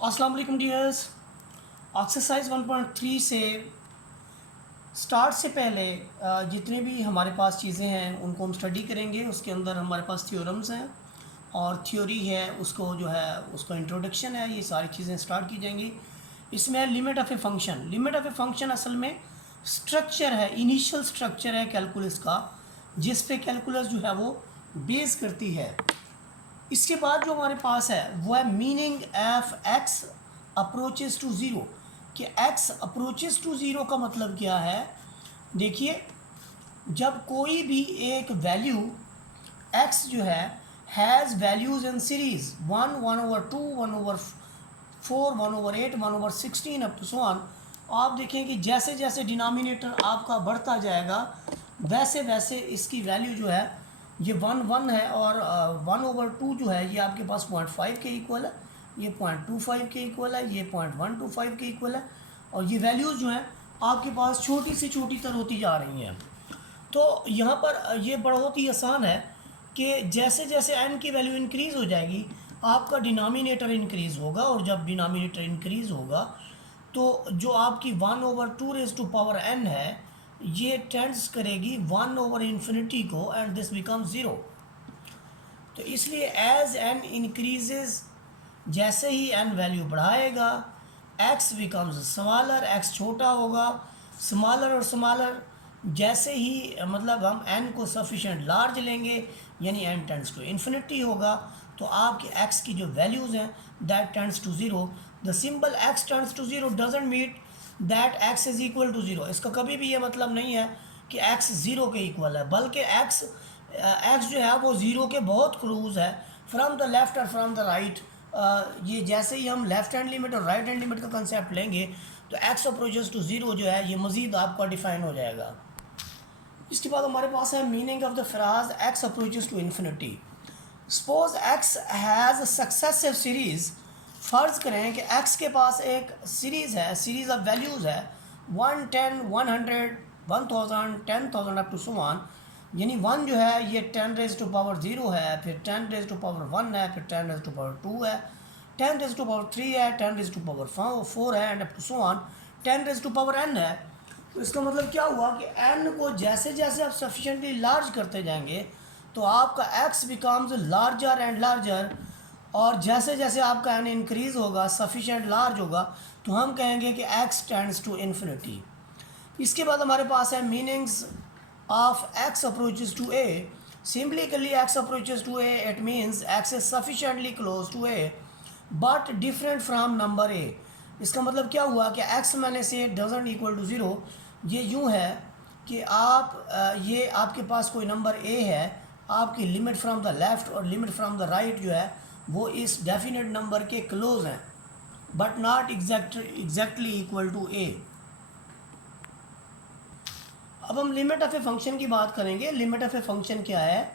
अस्सलाम वालेकुम dears. Exercise 1.3 से स्टार्ट से पहले जितने भी हमारे पास चीज़ें हैं उनको हम स्टडी करेंगे। उसके अंदर हमारे पास थ्योरम्स हैं और थ्योरी है, उसको जो है उसका इंट्रोडक्शन है, ये सारी चीज़ें स्टार्ट की जाएंगी। इसमें limit of a function. Limit of a function असल में स्ट्रक्चर है, इनिशियल स्ट्रक्चर है कैलकुलस का, जिस पे कैलकुलस जो है वो बेस करती है। इसके बाद जो हमारे पास है वो है meaning F X approaches to zero. कि एक्स अप्रोचेस टू ज़ीरो का मतलब क्या है? देखिए, जब कोई भी एक वैल्यू एक्स जो है has values in series 1/2, 1/4, 1/8, 1/16 up to so on, आप देखें कि जैसे जैसे डिनोमिनेटर आपका बढ़ता जाएगा वैसे वैसे इसकी वैल्यू जो है ये 1 है, और 1/2 जो है ये आपके पास 0.5 के इक्वल है, ये 0.25 के इक्वल है, ये 0.125 के इक्वल है, और ये वैल्यूज़ जो हैं आपके पास छोटी से छोटी तर होती जा रही हैं। तो यहाँ पर ये बहुत ही आसान है कि जैसे जैसे n की वैल्यू इंक्रीज़ हो जाएगी आपका डिनोमिनेटर इंक्रीज़ होगा, और जब डिनोमिनेटर इंक्रीज़ होगा तो जो आपकी 1/2 n है ये टेंड्स करेगी 1/∞ को, एंड दिस बिकम ज़ीरो। तो इसलिए एज n इंक्रीजेज, जैसे ही n वैल्यू बढ़ाएगा x बिकम्स स्मॉलर, x छोटा होगा, स्मॉलर और स्मॉलर। जैसे ही मतलब हम n को सफिशेंट लार्ज लेंगे यानी n टेंड्स टू इन्फिनिटी होगा, तो आपके x की जो वैल्यूज़ हैं that tends to zero. The symbol x tends to zero doesn't mean that x is equal to zero. इसका कभी भी ये मतलब नहीं है कि x ज़ीरो के इक्वल है, बल्कि x जो है वो ज़ीरो के बहुत क्लोज है फ्रॉम द लेफ़्ट और फ्रॉम द राइट। ये जैसे ही हम लेफ़्ट हैंड लिमिट और राइट हैंड लिमिट का कंसेप्ट लेंगे तो x अप्रोचेस टू ज़ीरो जो है ये मज़ीद आपका डिफ़ाइन हो जाएगा। इसके बाद हमारे पास है meaning of the phrase x approaches to infinity. Suppose x has successive series. फ़र्ज़ करें कि x के पास एक सीरीज़ है, सीरीज़ ऑफ वैल्यूज़ है 1, 10, 100, 1000, 10,000 अप टू सो ऑन। यानी 1 जो है ये 10 रेज़ टू पावर 0 है, फिर 10 रेज़ टू पावर 1 है, फिर 10 रेज़ टू पावर 2 है, 10 रेज़ टू पावर 3 है, 10 रेज़ टू पावर 4 है, and up to so on 10 raise to power n है। तो इसका मतलब क्या हुआ कि n को जैसे जैसे आप सफिशेंटली लार्ज करते जाएंगे तो आपका x becomes larger and larger, और जैसे जैसे आपका n इंक्रीज़ होगा, सफिशेंट लार्ज होगा, तो हम कहेंगे कि x टेंड्स टू इन्फिनिटी। इसके बाद हमारे पास है meanings of x approaches to a। Simply x approaches to a, it means x is sufficiently close to a but different from number a। इसका मतलब क्या हुआ कि x minus a doesn't equal to zero. ये यूँ है कि ये आपके पास कोई नंबर a है, आपकी लिमिट फ्रॉम द लेफ़्ट और लिमिट फ्रॉम द राइट जो है वो इस डेफिनेट नंबर के क्लोज हैं, but not exactly equal to a। अब हम लिमिट ऑफ ए फंक्शन की बात करेंगे। लिमिट ऑफ ए फंक्शन क्या है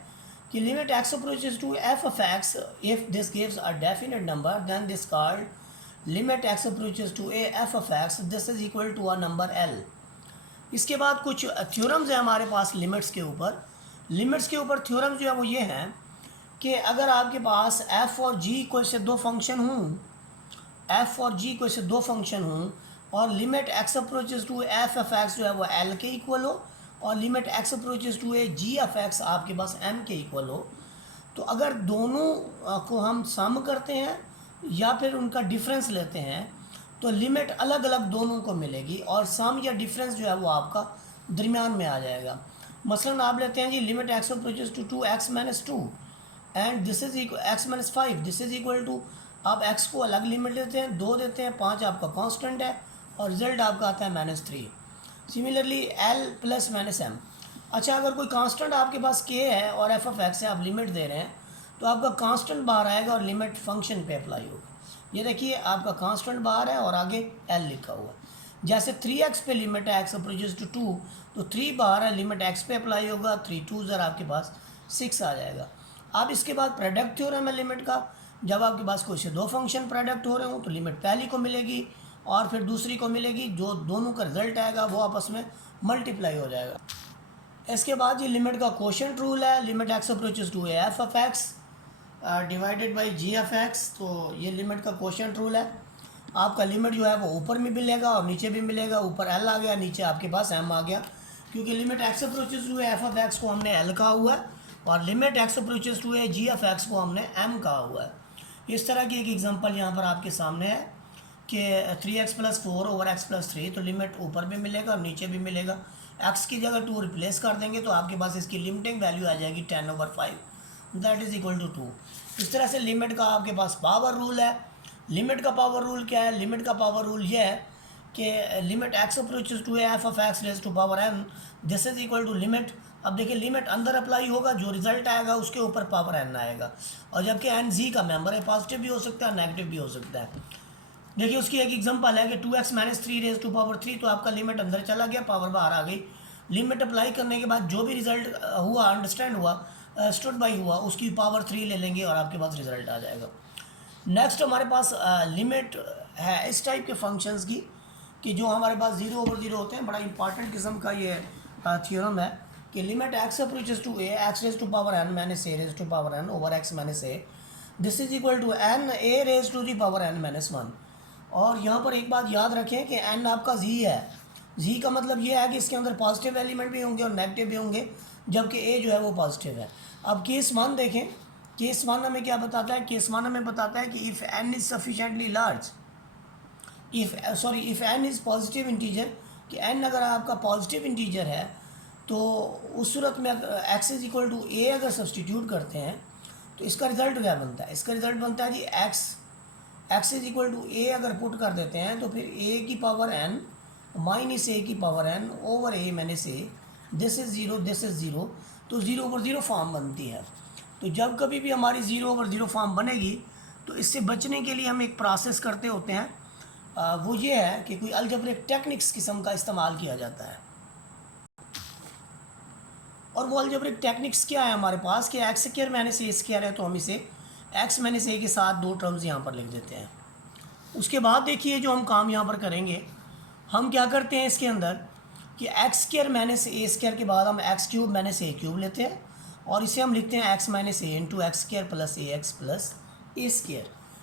कि limit x approaches to f of x, if this gives a definite number then this called limit x approaches to a f of x, this is equal to a number l। इसके बाद कुछ theorems हैं हमारे पास limits के ऊपर। Limits के ऊपर theorems जो है वो ये हैं कि अगर आपके पास f और g कोई से दो फंक्शन हों, f और g कोई से दो फंक्शन हों, और limit x approaches to f of x जो है वो l के इक्वल हो, और limit x approaches to a g of x आपके पास m के इक्वल हो, तो अगर दोनों को हम सम करते हैं या फिर उनका डिफरेंस लेते हैं तो लिमिट अलग अलग दोनों को मिलेगी, और सम या डिफरेंस जो है वो आपका दरमियान में आ जाएगा। मसलन आप लेते हैं जी limit x approaches to 2x minus 2 and this is equal x minus 5, this is equal to, आप x को अलग लिमिट देते हैं, 2 देते हैं, 5 आपका कांस्टेंट है, और रिजल्ट आपका आता है -3। Similarly l plus minus m। अच्छा, अगर कोई कांस्टेंट आपके पास k है और f ऑफ x है, आप लिमिट दे रहे हैं, तो आपका कांस्टेंट बाहर आएगा और लिमिट फंक्शन पे अप्लाई होगा। ये देखिए आपका कांस्टेंट बाहर है और आगे l लिखा हुआ है। जैसे 3x पे लिमिट है x अप्रोचेस टू 2, तो 3 बाहर है, लिमिट x पे अप्लाई होगा, 3 2 ज़रा आपके पास 6 आ जाएगा। अब इसके बाद प्रोडक्ट थ्योरम है लिमिट का। जब आपके पास कोई से दो फंक्शन प्रोडक्ट हो रहे हो तो लिमिट पहली को मिलेगी और फिर दूसरी को मिलेगी, जो दोनों का रिजल्ट आएगा वो आपस में मल्टीप्लाई हो जाएगा। इसके बाद ये लिमिट का क्वोशंट रूल है, limit x approaches to f of x divided by g of x, तो ये लिमिट का क्वोशंट रूल है। आपका लिमिट जो है वो ऊपर में मिलेगा और नीचे भी मिलेगा। ऊपर एल आ गया, नीचे आपके पास एम आ गया, क्योंकि limit x approaches to f of x को हमने एल कहा हुआ है और limit x approaches to a g of x को हमने एम कहा हुआ है। इस तरह की एक एग्जांपल यहाँ पर आपके सामने है कि 3x + 4 ओवर x + 3, तो लिमिट ऊपर भी मिलेगा और नीचे भी मिलेगा। x की जगह 2 रिप्लेस कर देंगे तो आपके पास इसकी लिमिटिंग वैल्यू आ जाएगी 10/5, दैट इज़ इक्वल टू 2। इस तरह से लिमिट का आपके पास पावर रूल है। लिमिट का पावर रूल क्या है? लिमिट का पावर रूल ये है कि limit x approaches to f of x raise to power n, this is equal to limit. अब देखिए लिमिट अंदर अप्लाई होगा, जो रिजल्ट आएगा उसके ऊपर पावर n आएगा, और जबकि n z का मेंबर है, पॉजिटिव भी हो सकता है नेगेटिव भी हो सकता है। देखिए उसकी एक एग्जांपल है कि 2x - 3 रेज टू पावर 3, तो आपका लिमिट अंदर चला गया, पावर बाहर आ गई। लिमिट अप्लाई करने के बाद जो भी रिजल्ट हुआ, अंडरस्टैंड हुआ, स्टूड बाई हुआ, उसकी पावर 3 ले लेंगे और आपके पास रिजल्ट आ जाएगा। नेक्स्ट हमारे पास लिमिट है इस टाइप के फंक्शंस की कि जो हमारे पास 0/0 होते हैं। बड़ा इंपॉर्टेंट किस्म का ये थ्योरम है कि limit x approaches to a x raise to power n minus a raise to power n over x minus a, this is equal to n a raise to the power n minus 1। और यहाँ पर एक बात याद रखें कि n आपका z है। z का मतलब ये है कि इसके अंदर पॉजिटिव एलिमेंट भी होंगे और नेगेटिव भी होंगे, जबकि a जो है वो पॉजिटिव है। अब केस 1 देखें, केस 1 हमें क्या बताता है? केस 1 हमें बताता है कि if n is sufficiently large, if n is positive integer, कि n अगर आपका पॉजिटिव इंटीजर है तो उस सूरत में x is equal to a अगर सब्सटीट्यूट करते हैं तो इसका रिज़ल्ट क्या बनता है? इसका रिज़ल्ट बनता है जी x is equal to a अगर पुट कर देते हैं तो फिर a की पावर n माइनस a की power n over a minus a, this is zero, this is zero, तो 0/0 फॉर्म बनती है। तो जब कभी भी हमारी 0/0 फॉर्म बनेगी तो इससे बचने के लिए हम एक प्रोसेस करते होते हैं, वो ये है कि कोई अलजेब्रिक टेक्निक्स किस्म का इस्तेमाल किया जाता है। और वो अलजेब्रिक टेक्निक्स क्या है हमारे पास कि x² माइनस a² है, तो हम इसे x माइनस a के साथ 2 टर्म्स यहाँ पर लिख देते हैं। उसके बाद देखिए जो हम काम यहाँ पर करेंगे, हम क्या करते हैं इसके अंदर कि x² माइनस a² के बाद हम x³ माइनस a³ लेते हैं और इसे हम लिखते हैं x minus a into x² plus ax plus a²।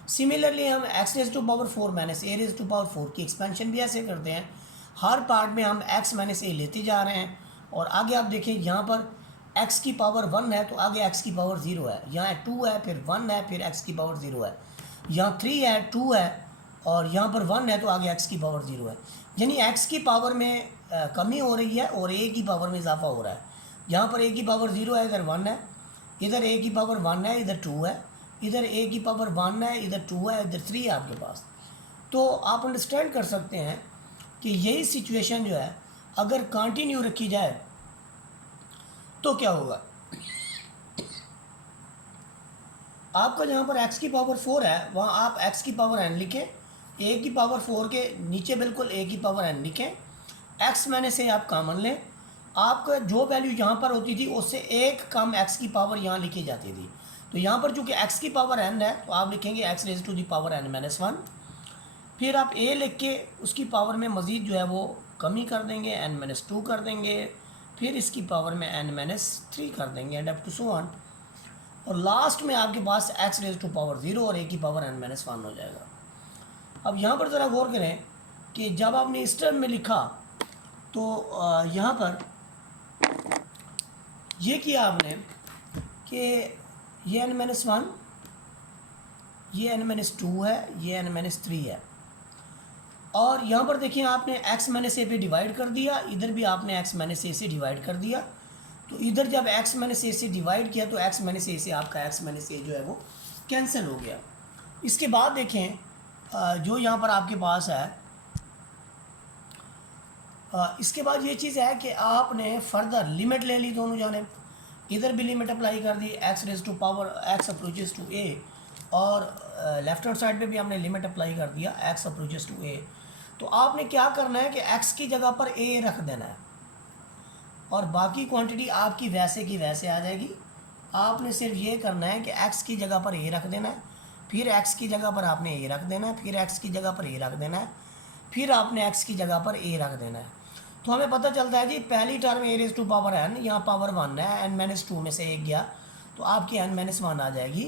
Similarly हम x raise to power 4 minus a raise to power 4 की एक्सपेंशन भी ऐसे करते हैं। हर पार्ट में हम x माइनस a लेते जा रहे हैं और आगे आप देखें यहाँ पर x की पावर 1 है तो आगे x की पावर 0 है, यहाँ 2 है, फिर 1 है, फिर x की पावर 0 है, यहाँ 3 है, 2 है और यहाँ पर 1 है तो आगे x की पावर 0 है। यानी x की पावर में कमी हो रही है और a की पावर में इजाफा हो रहा है। यहाँ पर a की पावर 0 है, इधर 1 है, इधर a की पावर 1 है, इधर 2 है, इधर a की पावर 1 है, इधर 2 है, इधर 3 है आपके पास। तो आप अंडरस्टैंड कर सकते हैं कि यही सिचुएशन जो है अगर कंटिन्यू रखी जाए तो क्या होगा। आपका जहाँ पर x की पावर 4 है वहाँ आप x की पावर n लिखें, a की पावर 4 के नीचे बिल्कुल a की पावर n लिखें, x माइनस a आप कॉमन लें, आपका जो वैल्यू यहाँ पर होती थी उससे एक कम x की पावर यहाँ लिखी जाती थी। तो यहाँ पर चूँकि x की पावर n है तो आप लिखेंगे x raise to the power n minus 1, फिर आप a लिख के उसकी पावर में मज़ीद जो है वो कमी कर देंगे, n माइनस 2 कर देंगे, फिर इसकी पावर में n माइनस 3 कर देंगे and up to so on, और लास्ट में आपके पास x रेज टू पावर 0 और a की पावर n माइनस 1 हो जाएगा। अब यहाँ पर ज़रा गौर करें कि जब आपने इस टर्म में लिखा तो यहाँ पर ये किया आपने कि ये n माइनस 1, ये n माइनस 2 है, ये n माइनस 3 है, और यहाँ पर देखिए आपने x माइनस a पे डिवाइड कर दिया, इधर भी आपने x माइनस a से डिवाइड कर दिया। तो इधर जब x माइनस a से डिवाइड किया तो x माइनस a से आपका x माइनस a जो है वो कैंसिल हो गया। इसके बाद देखें जो यहाँ पर आपके पास है, इसके बाद ये चीज़ है कि आपने फर्दर लिमिट ले ली दोनों जाने, इधर भी लिमिट अप्लाई कर दी x raise to power x approaches to a, और लेफ्ट हैंड साइड पे भी हमने लिमिट अप्लाई कर दिया x अप्रोचेस टू a। तो आपने क्या करना है कि x की जगह पर a रख देना है और बाकी क्वांटिटी आपकी वैसे की वैसे आ जाएगी। आपने सिर्फ ये करना है कि x की जगह पर a रख देना है, फिर x की जगह पर आपने a रख देना है, फिर x की जगह पर a रख देना है, फिर आपने x की जगह पर a रख देना है। तो हमें पता चलता है कि पहली term a raise to power n, यहाँ पावर 1 है, n माइनस 2 में से एक गया तो आपकी n माइनस 1 आ जाएगी,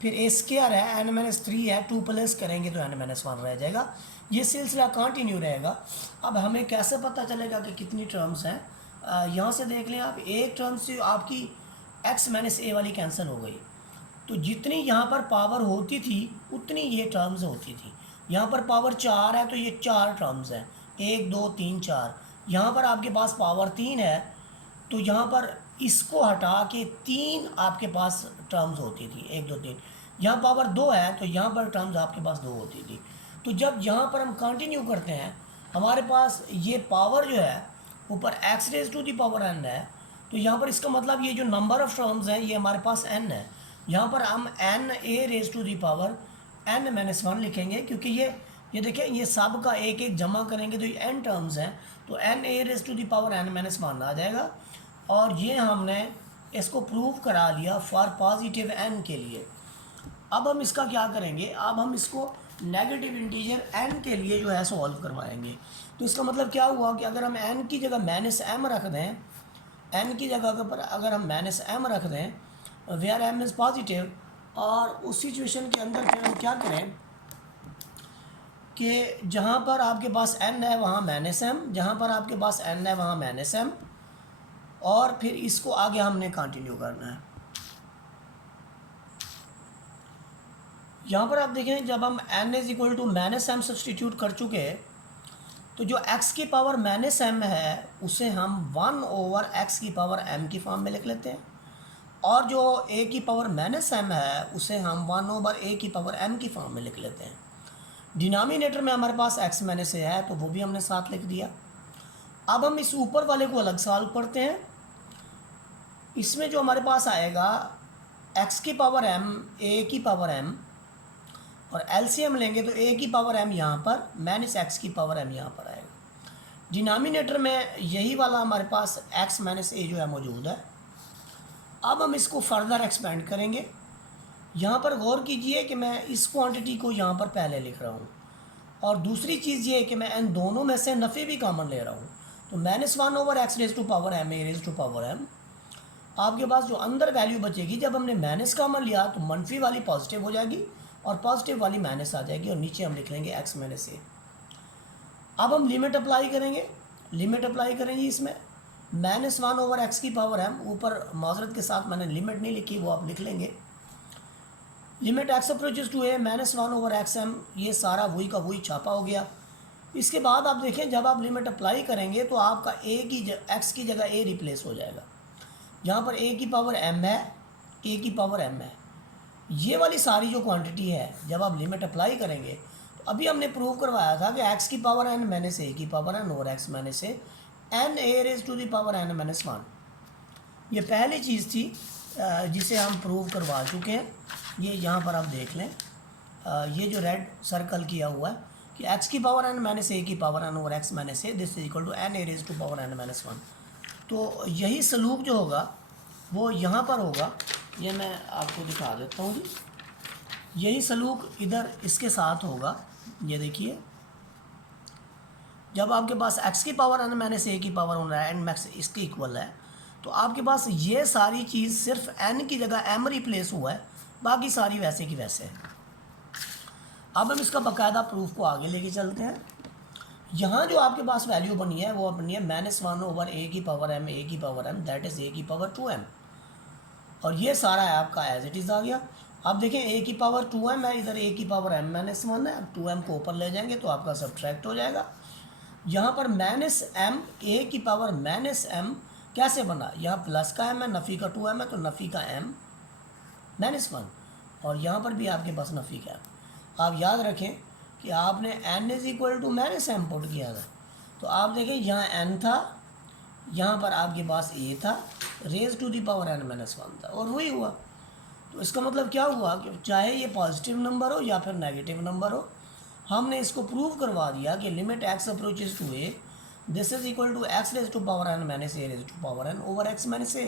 फिर ए स्क्वायर है, एन माइनस 3 है, 2 प्लस करेंगे तो एन माइनस 1 रह जाएगा। ये सिलसिला कंटिन्यू रहेगा। अब हमें कैसे पता चलेगा कि कितनी टर्म्स हैं? यहाँ से देख लें आप, एक टर्म से आपकी एक्स माइनस ए वाली कैंसिल हो गई, तो जितनी यहाँ पर पावर होती थी उतनी ये टर्म्स होती थी। यहाँ पर पावर 4 है तो ये 4 टर्म्स हैं, 1 2 3 4। यहाँ पर आपके पास पावर 3 है तो यहाँ पर इसको हटा के 3 आपके पास टर्म्स होती थी, 1 2 3। यहाँ पावर 2 है तो यहाँ पर टर्म्स आपके पास 2 होती थी। तो जब यहाँ पर हम कंटिन्यू करते हैं, हमारे पास ये पावर जो है ऊपर x raise to the power n है, तो यहाँ पर इसका मतलब ये जो नंबर ऑफ़ टर्म्स हैं ये हमारे पास एन है। यहाँ पर हम n a raise to the power n minus 1 लिखेंगे, क्योंकि ये देखिए ये सब का एक एक जमा करेंगे तो ये एन टर्म्स हैं, तो n a raise to the power n minus 1 आ जाएगा। और ये हमने इसको प्रूव करा लिया फॉर पॉजिटिव एन के लिए। अब हम इसका क्या करेंगे, अब हम इसको नेगेटिव इंटीजर एन के लिए जो है सॉल्व करवाएंगे। तो इसका मतलब क्या हुआ कि अगर हम एन की जगह माइनस एम रख दें, एन की जगह पर अगर हम माइनस एम रख दें वेयर एम इज़ पॉजिटिव, और उस सिचुएशन के अंदर फिर हम क्या करें कि जहाँ पर आपके पास एन है वहाँ माइनस एम, जहाँ पर आपके पास एन है वहाँ माइनस एम, और फिर इसको आगे हमने कंटिन्यू करना है। यहाँ पर आप देखें जब हम n is equal to minus m substitute कर चुके हैं, तो जो x की पावर माइनस एम है उसे हम 1 ओवर x की पावर m की फॉर्म में लिख लेते हैं, और जो a की पावर माइनस एम है उसे हम 1 ओवर a की पावर m की फॉर्म में लिख लेते हैं। डिनोमिनेटर में हमारे पास x माइनस a है तो वो भी हमने साथ लिख दिया। अब हम इस ऊपर वाले को अलग सॉल्व करते हैं। इसमें जो हमारे पास आएगा x की पावर m, a की पावर m, और एलसीएम लेंगे तो a की पावर m यहाँ पर माइनस एक्स की पावर m यहाँ पर आएगा। डिनोमिनेटर में यही वाला हमारे पास x माइनस a जो है मौजूद है। अब हम इसको फर्दर एक्सपेंड करेंगे। यहाँ पर गौर कीजिए कि मैं इस क्वांटिटी को यहाँ पर पहले लिख रहा हूँ, और दूसरी चीज़ ये है कि मैं इन दोनों में से नफ़े भी कॉमन ले रहा हूँ। तो minus 1 over x raise to power m a raise to power m, आपके पास जो अंदर वैल्यू बचेगी, जब हमने माइनस कॉमन लिया तो मनफी वाली पॉजिटिव हो जाएगी और पॉजिटिव वाली माइनस आ जाएगी, और नीचे हम लिख लेंगे एक्स माइनस ए। अब हम लिमिट अप्लाई करेंगे, लिमिट अप्लाई करेंगे इसमें माइनस 1 ओवर एक्स की पावर m, ऊपर माजरत के साथ मैंने लिमिट नहीं लिखी, वो आप लिख लेंगे। Limit x approaches to a minus 1 over x m, ये सारा वही का वही छापा हो गया। इसके बाद आप देखें जब आप लिमिट अप्लाई करेंगे तो आपका एक्स की जगह ए रिप्लेस हो जाएगा। यहाँ पर a की पावर m है, a की पावर m है, ये वाली सारी जो क्वांटिटी है जब आप लिमिट अप्लाई करेंगे, तो अभी हमने प्रूव करवाया था कि x की पावर n माइनस a की power n over x minus a n a raise to the power n minus 1, ये पहली चीज़ थी जिसे हम प्रूव करवा चुके हैं। ये यहाँ पर आप देख लें, ये जो रेड सर्कल किया हुआ है कि x की पावर n माइनस a की power n over x minus a, this is equal to n a raise to power n minus 1। तो यही सलूक जो होगा वो यहाँ पर होगा, ये मैं आपको दिखा देता हूँ जी। यही सलूक इधर इसके साथ होगा, ये देखिए जब आपके पास x की पावर n माइनस a की पावर होना है, एन मैक्स इसके इक्वल है, तो आपके पास ये सारी चीज़ सिर्फ n की जगह m रिप्लेस हुआ है, बाकी सारी वैसे की वैसे है। अब हम इसका बाकायदा प्रूफ को आगे लेके चलते हैं। यहाँ जो आपके पास वैल्यू बनी है वो बनी है माइनस 1 ओवर a की पावर m, a की power m, that is a की पावर 2m, और ये सारा है आपका एज इट इज़ आ गया। अब देखें a की पावर 2m है, इधर a की पावर m माइनस 1 है, 2m को ऊपर ले जाएंगे तो आपका सब्ट्रैक्ट हो जाएगा। यहाँ पर माइनस m, a की पावर माइनस m कैसे बना, यहाँ प्लस का m है, नफ़ी का 2m है, तो नफ़ी का m माइनस 1, और यहाँ पर भी आपके पास नफ़ी का m। आप याद रखें कि आपने n is equal to minus m put किया था, तो आप देखें यहाँ n था, यहाँ पर आपके पास a था, raise to the power n minus 1 था, और वही हुआ। तो इसका मतलब क्या हुआ कि चाहे ये पॉजिटिव नंबर हो या फिर नेगेटिव नंबर हो, हमने इसको प्रूव करवा दिया कि limit x approaches to a, this is equal to x raise to power n minus a raise to power n over x minus a।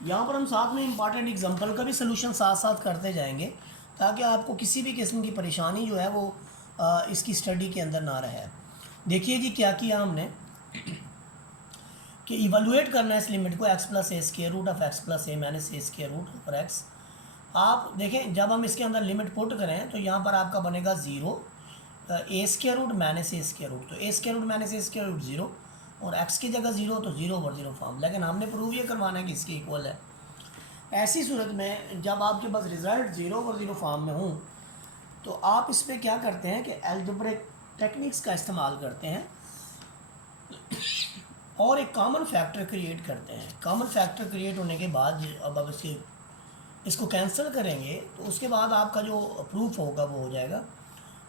यहाँ पर हम साथ में इंपॉर्टेंट एग्जांपल का भी सलूशन साथ साथ करते जाएंगे, ताकि आपको किसी भी किस्म की परेशानी जो है वो इसकी स्टडी के अंदर ना रहे। देखिए जी क्या किया हमने कि इवेलुएट करना है इस लिमिट को x plus a square root of x plus a minus a square root over x. आप देखें जब हम इसके अंदर लिमिट पुट करें तो यहाँ पर आपका बनेगा zero A square root minus a square root, तो ए square root minus a square root zero और एक्स की जगह ज़ीरो तो ज़ीरो ओवर ज़ीरो फॉर्म, लेकिन हमने प्रूव ये करवाना है कि इसके इक्वल है। ऐसी सूरत में जब आपके पास result zero over zero form में हो तो आप इस पर क्या करते हैं कि अलजेब्रिक टेक्निक्स का इस्तेमाल करते हैं और एक कॉमन फैक्टर क्रिएट करते हैं। कॉमन फैक्टर क्रिएट होने के बाद अब इसको कैंसिल करेंगे तो उसके बाद आपका जो प्रूफ होगा वो हो जाएगा।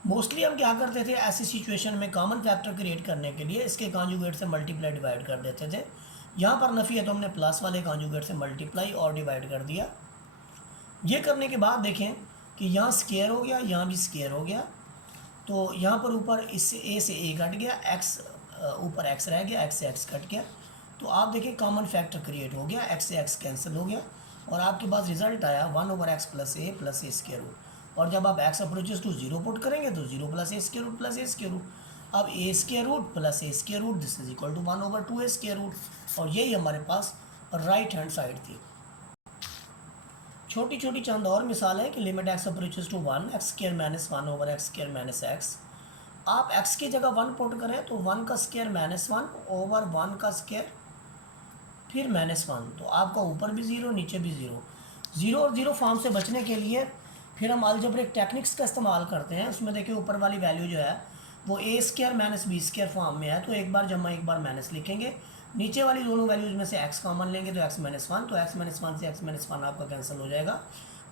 मोस्टली हम क्या करते थे ऐसी सिचुएशन में कॉमन फैक्टर क्रिएट करने के लिए इसके कॉन्जुगेट से मल्टीप्लाई डिवाइड कर देते थे। यहाँ पर नफ़ी है तो हमने प्लस वाले कॉन्जुगेट से मल्टीप्लाई और डिवाइड कर दिया। ये करने के बाद देखें कि यहाँ स्क्वायर हो गया, यहाँ भी स्क्वायर हो गया, तो यहाँ पर ऊपर इससे ए से ए कट गया, एक्स ऊपर एक्स रह गया, एक्स से एक्स कट गया, तो आप देखें कॉमन फैक्टर क्रिएट हो गया, एक्स से एक्स कैंसिल हो गया और आपके पास रिजल्ट आया 1 over x plus a square root. और जब आप x approaches to zero put करेंगे तो zero plus a square root plus a square root, अब a square root plus a square root this is equal to 1 over 2 a square root, और यही हमारे पास right hand side थी। छोटी छोटी चंद और मिसाल है कि limit x approaches to 1 x square minus 1 over x square minus x, आप x की जगह 1 पुट करें तो 1 का स्क्वायर माइनस 1 ओवर 1 का स्क्वायर फिर माइनस 1, तो आपका ऊपर भी ज़ीरो नीचे भी ज़ीरो। ज़ीरो और ज़ीरो फॉर्म से बचने के लिए फिर हम अलजेब्रिक टेक्निक्स का इस्तेमाल करते हैं। उसमें देखिए ऊपर वाली वैल्यू जो है वो a square minus b square form में है, तो एक बार जमा एक बार माइनस लिखेंगे। नीचे वाली दोनों वैल्यूज़ में से x कॉमन लेंगे तो x माइनस 1, तो x माइनस 1 से x माइनस 1 आपका कैंसिल हो जाएगा।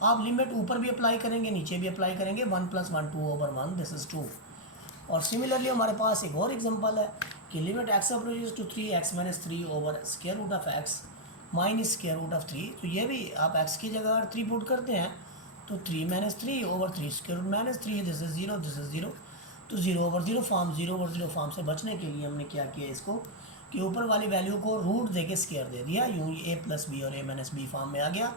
आप लिमिट ऊपर भी अप्लाई करेंगे नीचे भी अप्लाई करेंगे, 1 + 1 2 ओवर 1 दिस इज़ 2। और सिमिलरली हमारे पास एक और एग्जांपल है कि limit x approaches to 3 x minus 3 over square root of x minus square root of 3, तो ये भी आप एक्स की जगह अगर 3 पुट करते हैं तो 3 minus 3 over 3 square root minus 3 this is zero this is zero, तो ज़ीरो ओवर ज़ीरो फॉर्म से बचने के लिए हमने क्या किया इसको कि ऊपर वाली वैल्यू को रूट दे के स्क्वायर दे दिया, यूँ ए प्लस बी और ए माइनस बी फॉर्म में आ गया।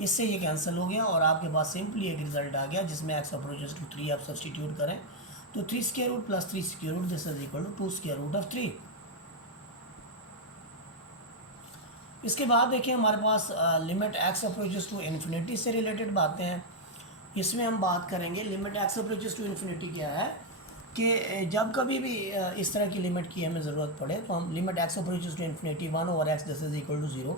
इससे ये कैंसिल हो गया और आपके पास सिंपली एक रिजल्ट आ गया जिसमें एक्स अप्रोचेस टू 3 आप सब्सटीट्यूट करें तो 3 square root plus 3 square root this is equal to 2 square root of 3। इसके बाद देखिए हमारे पास limit x approaches to infinity से रिलेटेड बातें हैं। इसमें हम बात करेंगे limit x approaches to infinity क्या है कि जब कभी भी इस तरह की लिमिट की हमें ज़रूरत पड़े तो हम limit x approaches to infinity 1 over x this is equal to 0।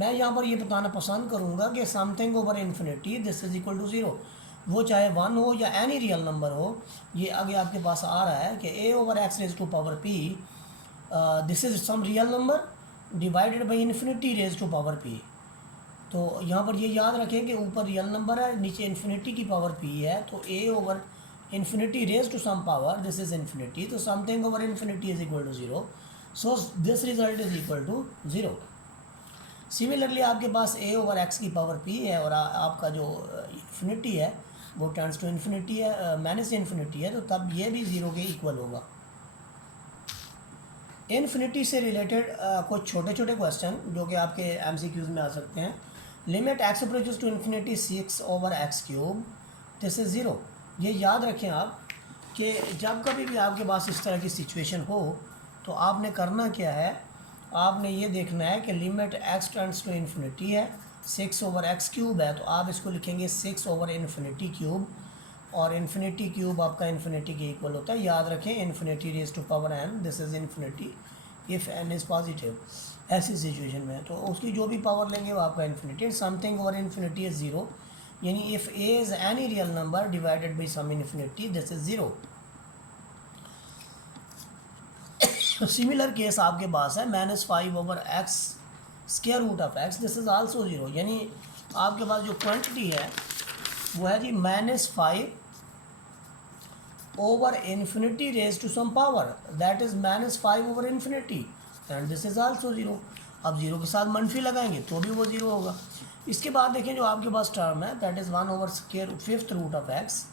मैं यहाँ पर ये बताना पसंद करूँगा कि something over infinity this is equal to 0, वो चाहे 1 हो या एनी रियल नंबर हो। ये आगे आपके पास आ रहा है कि a over x raise to power p this is some real number divided by infinity raise to power p। तो यहाँ पर ये याद रखें कि ऊपर रियल नंबर है नीचे इन्फिनिटी की पावर p है, तो a over infinity raise to some power this is infinity, तो something over infinity is equal to 0, so this result is equal to 0। Similarly आपके पास a ओवर एक्स की power p है और आपका जो इन्फिनिटी है वो टर्न्स टू इन्फिनिटी है माइनस इन्फिनिटी है, तो तब ये भी 0 के इक्वल होगा। इन्फिनिटी से रिलेटेड कुछ छोटे छोटे क्वेश्चन जो कि आपके एमसीक्यूज में आ सकते हैं। Limit x approaches to infinity 6 over x cube this is 0। ये याद रखें आप कि जब कभी भी आपके पास इस तरह की सिचुएशन हो तो आपने करना क्या है, आपने ये देखना है कि limit x turns to infinity है 6 ओवर एक्स क्यूब है, तो आप इसको लिखेंगे 6 ओवर इन्फिनिटी क्यूब, और इन्फिनिटी क्यूब आपका इन्फिनिटी के इक्वल होता है। याद रखें infinity raise to power n this is infinity if n is positive. ऐसी सिचुएशन में तो उसकी जो भी पावर लेंगे वो आपका infinity. Something over infinity is 0, यानी if a is any real number divided by some infinity this is 0। Similar case आपके पास है -5 over x square root of x this is also 0, यानी आपके पास जो क्वांटिटी है वो है जी -5 over infinity raise to some power that is -5 over infinity and this is also 0। अब 0 के साथ मनफी लगाएंगे तो भी वो 0 होगा। इसके बाद देखें जो आपके पास टर्म है that is 1 over square 5th root of x,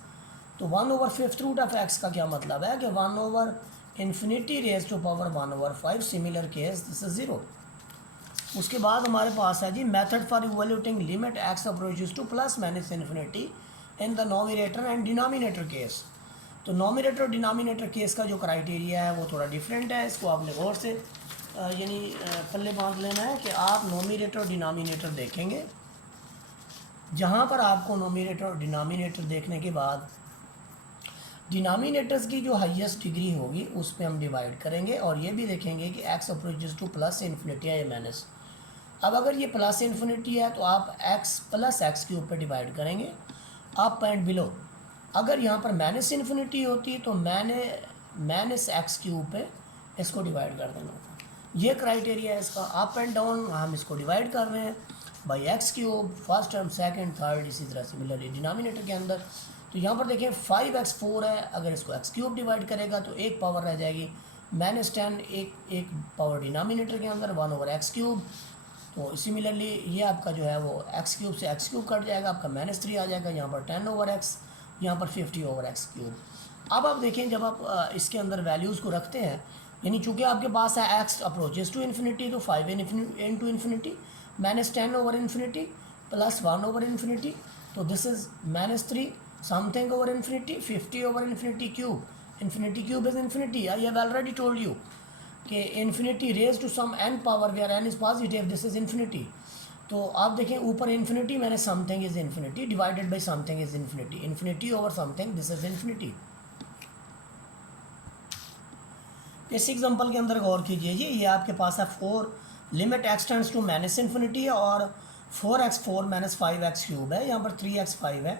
तो 1 over 5th root of x का क्या मतलब है कि 1 over infinity raise to power 1 over 5, similar case this is 0। उसके बाद हमारे पास है जी method for evaluating limit x approaches to plus minus infinity in the numerator and denominator case. तो नोमिनेटर और डिनोमिनेटर केस का जो क्राइटेरिया है वो थोड़ा डिफरेंट है, इसको आपने गौर से यानी पल्ले बांध लेना है कि आप नोमिनेटर और डिनोमिनेटर देखेंगे। जहाँ पर आपको नोमिनेटर और डिनोमिनेटर देखने के बाद डिनोमिनेटर्स की जो हाईएस्ट डिग्री होगी उस पर हम डिवाइड करेंगे और ये भी देखेंगे कि X approaches to plus infinity है या माइनस। अब अगर ये प्लस इन्फिनिटी है तो आप एक्स प्लस एक्स के ऊपर डिवाइड करेंगे अप एंड बिलो। अगर यहाँ पर माइनस इन्फिनिटी होती तो माइनस एक्स क्यूब पे इसको डिवाइड कर देना होता। ये क्राइटेरिया है इसका। अप एंड डाउन हम इसको डिवाइड कर रहे हैं by x cube, first term second third, इसी तरह सिमिलरली डिनोमिनेटर के अंदर। तो यहाँ पर देखें 5x4 है, अगर इसको एक्स क्यूब डिवाइड करेगा तो एक पावर रह जाएगी -10, एक पावर डिनोमिनेटर के अंदर 1/x क्यूब। तो सिमिलरली ये आपका जो है वो एक्स क्यूब से एक्स क्यूब कट जाएगा, आपका -3 आ जाएगा, यहाँ पर 10/x, यहाँ पर 50/x क्यूब। अब आप देखें जब आप इसके अंदर वैल्यूज़ को रखते हैं, यानी चूँकि आपके पास है एक्स अप्रोचेस टू इन्फिनिटी तो 5 into infinity -infinity plus infinity, तो this is -3 something over infinity infinity cube. Infinity cube is infinity. I have already told you कि infinity raise to some n power where n is positive, this is infinity. तो आप देखें ऊपर infinity मैंने something is infinity divided by something is infinity, infinity over something, this is infinity. इस example के अंदर गौर कीजिए जी, ये आपके पास है 4 limit x tends to -infinity और 4x4 -5x क्यूब है, यहाँ पर 3x5 है।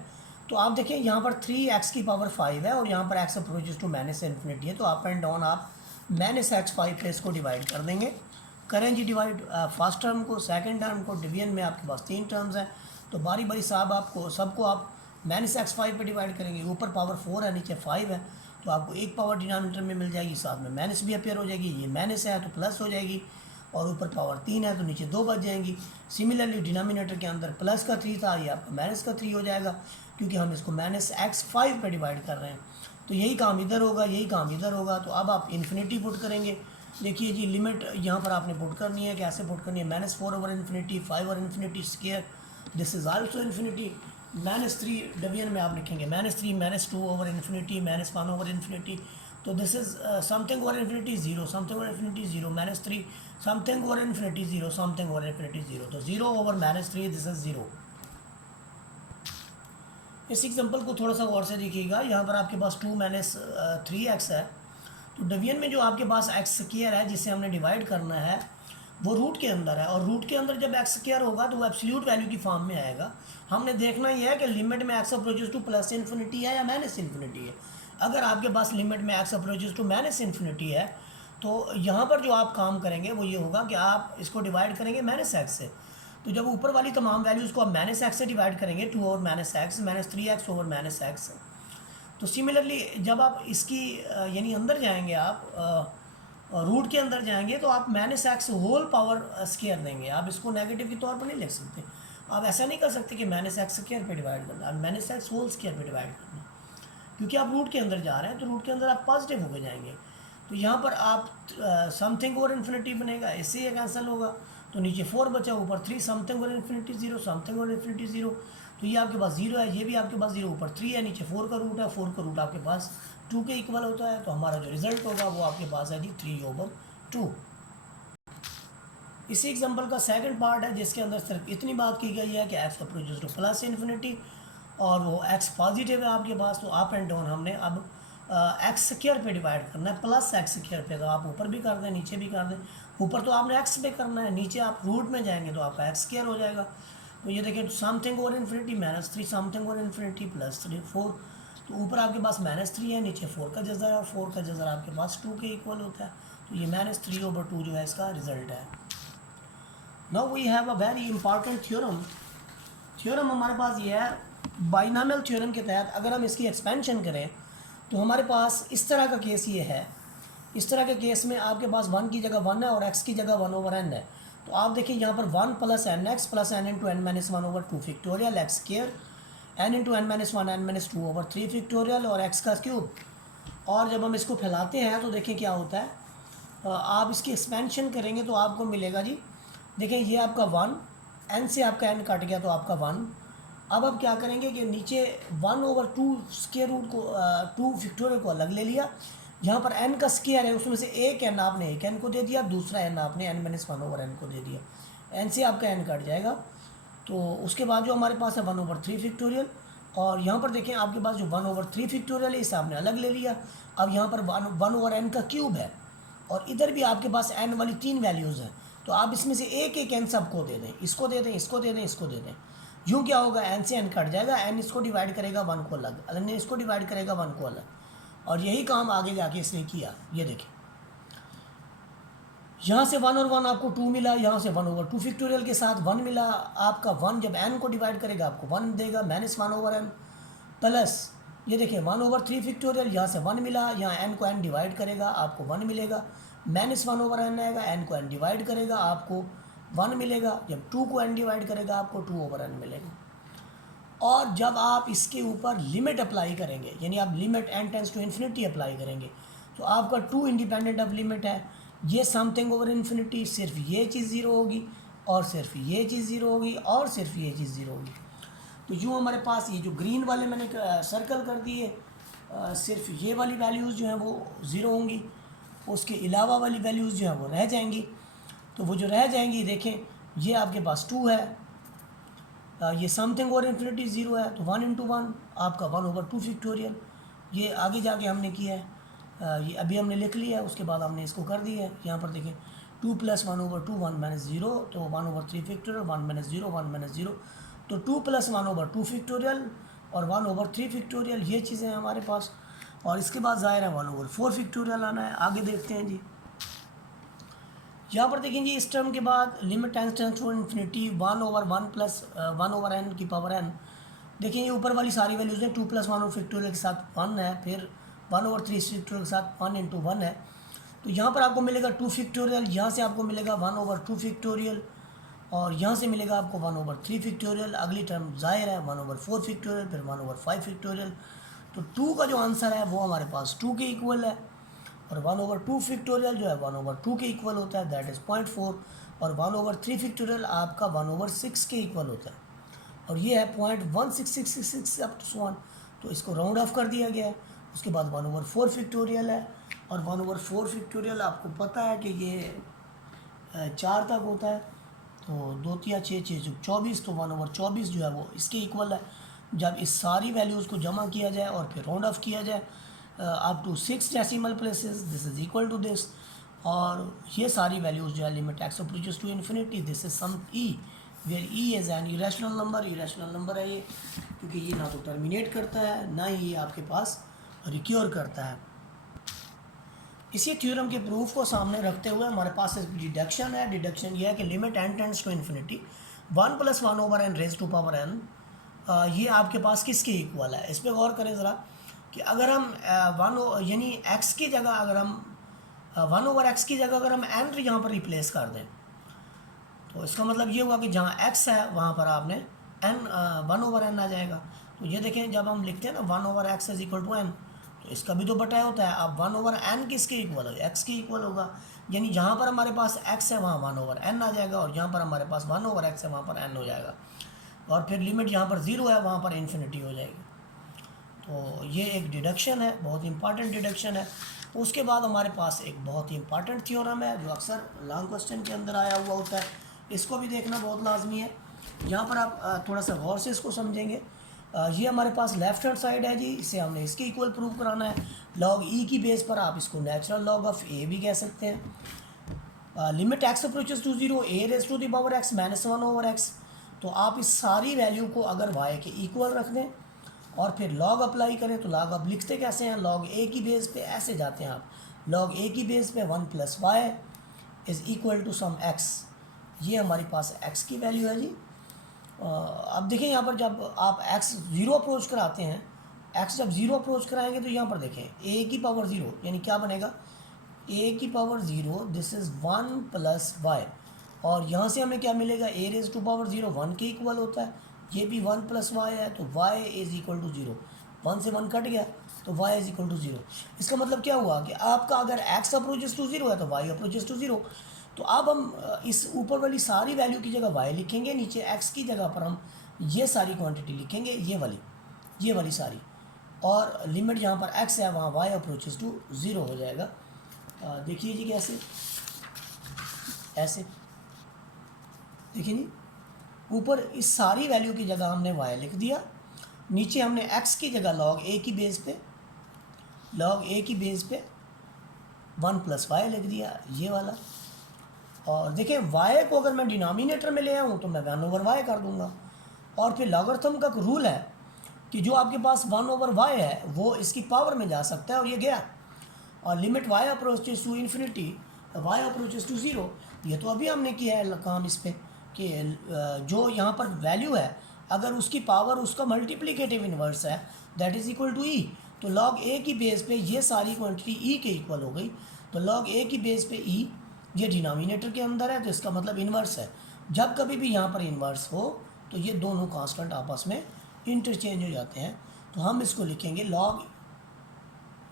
तो आप देखिए यहाँ पर 3x की पावर 5 है और यहाँ पर x अप्रोचेस टू -इन्फिनिटी है, तो अप एंड डाउन आप -x5 पे इसको डिवाइड कर देंगे। करें जी डिवाइड फर्स्ट टर्म को, सेकंड टर्म को। डिवीजन में आपके पास 3 टर्म्स हैं, तो बारी बारी साहब आपको सबको आप -x5 पे डिवाइड करेंगे। ऊपर पावर 4 है, नीचे 5 है, तो आपको एक पावर डिनोमिनेटर में मिल जाएगी, साथ में माइनस भी अपेयर हो जाएगी। ये माइनस है तो प्लस हो जाएगी, और ऊपर पावर 3 है तो नीचे 2 बच जाएंगी। सिमिलरली डिनोमिनेटर के अंदर प्लस का 3 था, ये आपका माइनस का 3 हो जाएगा, क्योंकि हम इसको -x5 पे डिवाइड कर रहे हैं। तो यही काम इधर होगा, यही काम इधर होगा। तो अब आप इन्फिनिटी पुट करेंगे। देखिए जी लिमिट यहाँ पर आपने पुट करनी है, कैसे पुट करनी है, -4/इन्फिनिटी 5/इन्फिनिटी square, this is also infinity. -3 division में आप लिखेंगे -3 -2/इन्फिनिटी -1/इन्फिनिटी, तो this is something over infinity 0, something over infinity 0, -3 something over infinity 0, something over infinity 0, तो 0/-3 दिस इज 0। इस एग्जांपल को थोड़ा सा गौर से देखिएगा। यहाँ पर आपके पास 2 - 3x है, तो डिवीजन में जो आपके पास एक्स स्क्वायर है जिसे हमने डिवाइड करना है वो रूट के अंदर है, और रूट के अंदर जब एक्स स्क्वायर होगा तो वो एब्सोल्यूट वैल्यू की फॉर्म में आएगा। हमने देखना ही है कि लिमिट में x approaches to plus infinity है या माइनस इन्फिनिटी है। अगर आपके पास लिमिट में x approaches to minus infinity है तो यहाँ पर जो आप काम करेंगे वो ये होगा कि आप इसको डिवाइड करेंगे -x से। तो जब ऊपर वाली तमाम वैल्यूज़ को आप -x से डिवाइड करेंगे, 2/-x -3x/-x। तो सिमिलरली जब आप इसकी यानी अंदर जाएंगे, आप रूट के अंदर जाएंगे तो आप -x होल पावर स्क्वायर देंगे। आप इसको नेगेटिव के तौर पर नहीं लिख सकते। आप ऐसा नहीं कर सकते कि -x स्क्वायर पे डिवाइड करना, आप -x होल स्क्वायर पे डिवाइड करना, क्योंकि आप रूट के अंदर जा रहे हैं, तो रूट के अंदर आप पॉजिटिव होकर जाएंगे। तो यहाँ पर आप समथिंग ओवर इन्फिनिटी बनेगा, इससे ये कैंसिल होगा, तो नीचे 4 बचा, ऊपर 3, something over infinity 0, something over infinity 0, तो ये आपके पास 0 है, ये भी आपके पास 0, ऊपर 3 है, नीचे 4 का रूट है, 4 का रूट आपके पास 2 के इक्वल होता है। तो हमारा जो रिजल्ट होगा वो आपके पास है जी 3/2। इसी एग्जांपल का सेकंड पार्ट है जिसके अंदर सिर्फ इतनी बात की गई है कि X approaches to plus infinity और वो एक्स पॉजिटिव है आपके पास, तो अप एंड डाउन हमने अब एक्स स्क्वायर पे डिवाइड करना है, प्लस एक्स स्क्वायर पे। तो आप ऊपर भी कर दें, नीचे भी कर दें। ऊपर तो आपने एक्स पे करना है, नीचे आप रूट में जाएंगे तो आपका एक्स स्क्वायर हो जाएगा। तो ये देखिए something over infinity -3, something over infinity +3 4, तो ऊपर आपके पास -3 है, नीचे 4 का जज़र है, 4 का जज़र आपके पास 2 के इक्वल होता है। तो ये -3/2 जो है इसका रिजल्ट है। Now we have a very important theorem हमारे पास ये है। बाइनॉमियल थ्योरम के तहत अगर हम इसकी एक्सपेंशन करें तो हमारे पास इस तरह का केस ये है। इस तरह के केस में आपके पास 1 की जगह 1 है और x की जगह 1/n है। तो आप देखिए यहाँ पर 1 + nx + n × n - 1/2 factorial x square n × n - 1 n - 2/3 factorial और x का क्यूब। और जब हम इसको फैलाते हैं तो देखें क्या होता है, आप इसकी एक्सपेंशन करेंगे तो आपको मिलेगा जी, देखें ये आपका 1, n से आपका n कट गया तो आपका 1। अब आप क्या करेंगे कि नीचे 1/2 स्क्वायर रूट को 2 फैक्टोरियल को अलग ले लिया, यहाँ पर n का स्क्वायर है, उसमें से एक n आपने एक n को दे दिया, दूसरा n आपने n-1/n को दे दिया, n से आपका n कट जाएगा। तो उसके बाद जो हमारे पास है 1/3 फैक्टोरियल, और यहाँ पर देखें आपके पास जो 1/3 फैक्टोरियल है इसे आपने अलग ले लिया। अब यहाँ पर 1/n का क्यूब है, और इधर भी आपके पास n वाली 3 वैल्यूज़ हैं, तो आप इसमें से एक एक n सबको दे दें, इसको दे दें, इसको दे दें, इसको दे दें। यूँ क्या होगा, n से n कट जाएगा, n इसको डिवाइड करेगा 1 को अलग, n इसको डिवाइड करेगा 1 को अलग, और यही काम आगे जाके इसने किया। ये देखें, यहाँ से 1 और 1 आपको 2 मिला, यहाँ से 1/2 फैक्टोरियल के साथ 1 मिला। आपका 1 जब n को डिवाइड करेगा आपको 1 देगा, -1/n प्लस ये देखिए 1/3 फैक्टोरियल, यहाँ से 1 मिला, यहाँ n को n डिवाइड करेगा आपको 1 मिलेगा, -1/n आएगा, n को n डिवाइड करेगा आपको 1 मिलेगा, जब 2 को n डिवाइड करेगा आपको 2/n मिलेगा। और जब आप इसके ऊपर लिमिट अप्लाई करेंगे, यानी आप limit n tends to infinity apply करेंगे, तो आपका 2 इंडिपेंडेंट ऑफ लिमिट है, ये समथिंग ओवर इन्फिनिटी, सिर्फ ये चीज़ ज़ीरो होगी, और सिर्फ ये चीज़ ज़ीरो होगी, और सिर्फ ये चीज़ ज़ीरो होगी। तो यूँ हमारे पास ये जो ग्रीन वाले मैंने सर्कल कर दिए, सिर्फ ये वाली वैल्यूज़ जो हैं वो ज़ीरो होंगी, उसके अलावा वाली वैल्यूज़ जो हैं वो रह जाएंगी। तो वो जो रह जाएंगी, देखें ये आपके पास 2 है, ये समथिंग और इन्फिनिटी ज़ीरो है, तो 1 × 1 आपका 1/2 फैक्टोरियल, ये आगे जाके हमने किया है, ये अभी हमने लिख लिया है, उसके बाद हमने इसको कर दिया है। यहाँ पर देखें 2 + 1/2 1 - 0, तो 1/3 फैक्टोरियल 1 - 0 1 - 0, तो 2 + 1/2 फैक्टोरियल और 1/3 फैक्टोरियल, ये चीज़ें हैं हमारे पास। और इसके बाद ज़ाहिर है 1/4 फैक्टोरियल आना है। आगे देखते हैं जी, यहाँ पर देखें जी, इस टर्म के बाद limit tense to infinity 1/1 + 1/n की पावर n। देखिए ये ऊपर वाली सारी वैल्यूज़ हैं, 2 + 1 फैक्टोरियल के साथ 1 है, फिर 1/3 फैक्टोरियल के साथ 1 × 1 है। तो यहाँ पर आपको मिलेगा 2 फैक्टोरियल, यहाँ से आपको मिलेगा 1/2 फैक्टोरियल, और यहाँ से मिलेगा आपको 1/3 फैक्टोरियल। अगली टर्म ज़ाहिर है 1/4 फैक्टोरियल, फिर 1/5 फैक्टोरियल। तो 2 का जो आंसर है वो हमारे पास 2 के इक्वल है, और 1/2 फैक्टोरियल जो है 1/2 के इक्वल होता है, दैट इज़ 0.4, और 1/3 फैक्टोरियल आपका 1/6 के इक्वल होता है, और ये है 0.16666 अप टू 1। तो इसको राउंड ऑफ कर दिया गया है। उसके बाद 1/4 फैक्टोरियल है, और 1/4 फैक्टोरियल आपको पता है कि ये 4 तक होता है, तो 2 × 6 = 6 × 24, तो 1/24 जो है वो इसके इक्वल है। जब इस सारी वैल्यूज़ को जमा किया जाए और फिर राउंड ऑफ किया जाए up to 6 decimal places, this is equal to this, और ये सारी वैल्यूज़ जो है limit x approaches to infinity, this is some e where e is an irrational number. Irrational number है ये, क्योंकि ये ना तो टर्मिनेट करता है ना ही ये आपके पास रिक्योर करता है। इसी थ्योरम के प्रूफ को सामने रखते हुए हमारे पास एक डिडक्शन है। डिडक्शन ये है कि limit n tends to infinity 1 + 1/n raise to power n, ये आपके पास किसके इक्वल है। इस पर गौर करें ज़रा कि अगर हम यानी x की जगह अगर हम 1/x की जगह अगर हम n यहाँ पर रिप्लेस कर दें, तो इसका मतलब ये हुआ कि जहाँ x है वहाँ पर आपने n 1/n आ जाएगा। तो ये देखें, जब हम लिखते हैं ना 1/x = n, तो इसका भी तो बटा होता है। अब 1/n किसके इक्वल होगा, x के इक्वल होगा, यानी जहाँ पर हमारे पास x है वहाँ 1/n आ जाएगा, और जहाँ पर हमारे पास 1/x है वहाँ पर n हो जाएगा, और फिर लिमिट जहाँ पर 0 है वहाँ पर इन्फिनिटी हो जाएगी। तो ये एक डिडक्शन है, बहुत इंपॉर्टेंट डिडक्शन है। उसके बाद हमारे पास एक बहुत ही इंपॉर्टेंट थ्योरम है जो अक्सर लॉन्ग क्वेश्चन के अंदर आया हुआ होता है, इसको भी देखना बहुत लाजमी है। यहाँ पर आप थोड़ा सा गौर से इसको समझेंगे। ये हमारे पास लेफ्ट हैंड साइड है जी, इसे हमने इसके इक्वल प्रूव कराना है। लॉग ई की बेस पर आप इसको नेचुरल लॉग ऑफ ए भी कह सकते हैं। Limit x approaches to 0 a⁻x - 1/x। तो आप इस सारी वैल्यू को अगर y के इक्वल रख दें और फिर लॉग अप्लाई करें, तो लॉग आप लिखते कैसे हैं, लॉग ए की बेस पे ऐसे जाते हैं आप, लॉग ए की बेस पे 1 + y is equal to some x। ये हमारे पास x की वैल्यू है जी। अब देखिए यहाँ पर जब आप x 0 अप्रोच कराते हैं, x जब 0 अप्रोच कराएंगे, तो यहाँ पर देखें a की पावर 0 यानी क्या बनेगा, a की पावर 0 दिस इज़ 1 + y, और यहाँ से हमें क्या मिलेगा, a⁻0 1 के इक्वल होता है, ये भी 1 + y है, तो y = 0, 1 से 1 कट गया, तो y = 0। इसका मतलब क्या हुआ कि आपका अगर x अप्रोचेस टू 0 है तो y अप्रोचेस टू 0। तो अब हम इस ऊपर वाली सारी वैल्यू की जगह y लिखेंगे, नीचे x की जगह पर हम ये सारी क्वांटिटी लिखेंगे, ये वाली सारी। और लिमिट जहाँ पर x है वहाँ y अप्रोचेस टू 0 हो जाएगा। देखिए जी कैसे, ऐसे देखिए जी, ऊपर इस सारी वैल्यू की जगह हमने y लिख दिया, नीचे हमने x की जगह log a की बेस पे 1 प्लस y लिख दिया, ये वाला। और देखिए y को अगर मैं डिनोमिनेटर में ले आऊँ तो मैं 1/y कर दूंगा। और फिर लॉगरिथम का रूल है कि जो आपके पास 1/y है वो इसकी पावर में जा सकता है, और ये गया। और limit y approaches to infinity y approaches to 0, ये तो अभी हमने किया है काम इस पर कि जो यहाँ पर वैल्यू है अगर उसकी पावर उसका मल्टीप्लिकेटिव इन्वर्स है दैट इज़ इक्वल टू ई, तो log a की बेस पे ये सारी क्वांटिटी e के इक्वल हो गई। तो log a की बेस पे e, ये डिनोमिनेटर के अंदर है तो इसका मतलब इन्वर्स है। जब कभी भी यहाँ पर इन्वर्स हो तो ये दोनों कांस्टेंट आपस में इंटरचेंज हो जाते हैं। तो हम इसको लिखेंगे log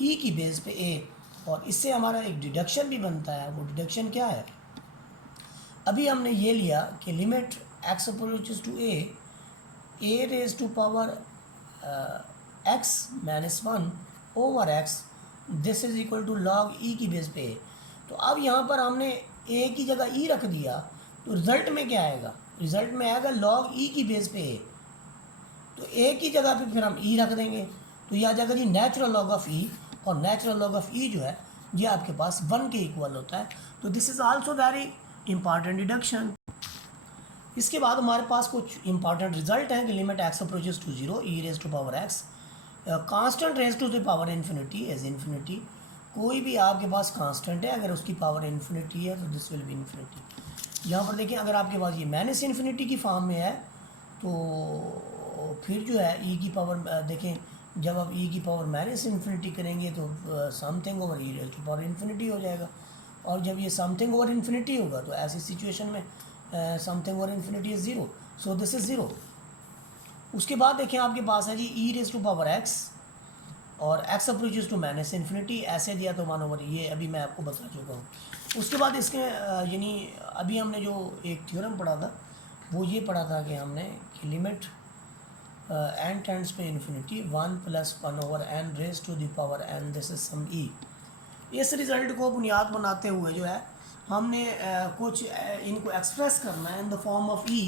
e की बेस पे a, और इससे हमारा एक डिडक्शन भी बनता है। वो डिडक्शन क्या है, अभी हमने ये लिया कि limit x approaches to a raise to power x minus 1 over x, this is equal to log e की बेस पे a। तो अब यहाँ पर हमने a की जगह e रख दिया, तो रिज़ल्ट में क्या आएगा, रिज़ल्ट में आएगा log e की बेस पे a। तो a की जगह पे फिर हम e रख देंगे, तो यह आ जाएगा जी नेचुरल लॉग ऑफ e, और नेचुरल लॉग ऑफ e जो है ये आपके पास 1 के इक्वल होता है। तो this is also very important deduction. इसके बाद हमारे पास कुछ इंपॉर्टेंट रिजल्ट हैं कि limit x approaches to 0 e raise to power x constant raise to the power infinity as infinity. कोई भी आपके पास कांस्टेंट है अगर उसकी पावर इन्फिनिटी है तो दिस विल बी इन्फिनिटी। यहाँ पर देखिए अगर आपके पास ये माइनस इन्फिनिटी की फॉर्म में है तो फिर जो है e की पावर देखें, जब आप e की पावर माइनस इन्फिनिटी करेंगे तो something over e raise to power infinity हो जाएगा। और जब ये समथिंग ओवर इन्फिनिटी होगा तो ऐसी सिचुएशन में something over infinity is 0, so this is 0। उसके बाद देखें आपके पास है जी e raise to power x और x approaches to minus infinity, ऐसे दिया तो 1 ओवर, ये अभी मैं आपको बता चुका हूँ। उसके बाद इसके यानी अभी हमने जो एक थ्योरम पढ़ा था वो ये पढ़ा था कि हमने कि limit n tends to infinity 1 plus 1 over n raise to the power n, this is some e। इस रिज़ल्ट को बुनियाद बनाते हुए जो है हमने कुछ इनको एक्सप्रेस करना है in the form of e,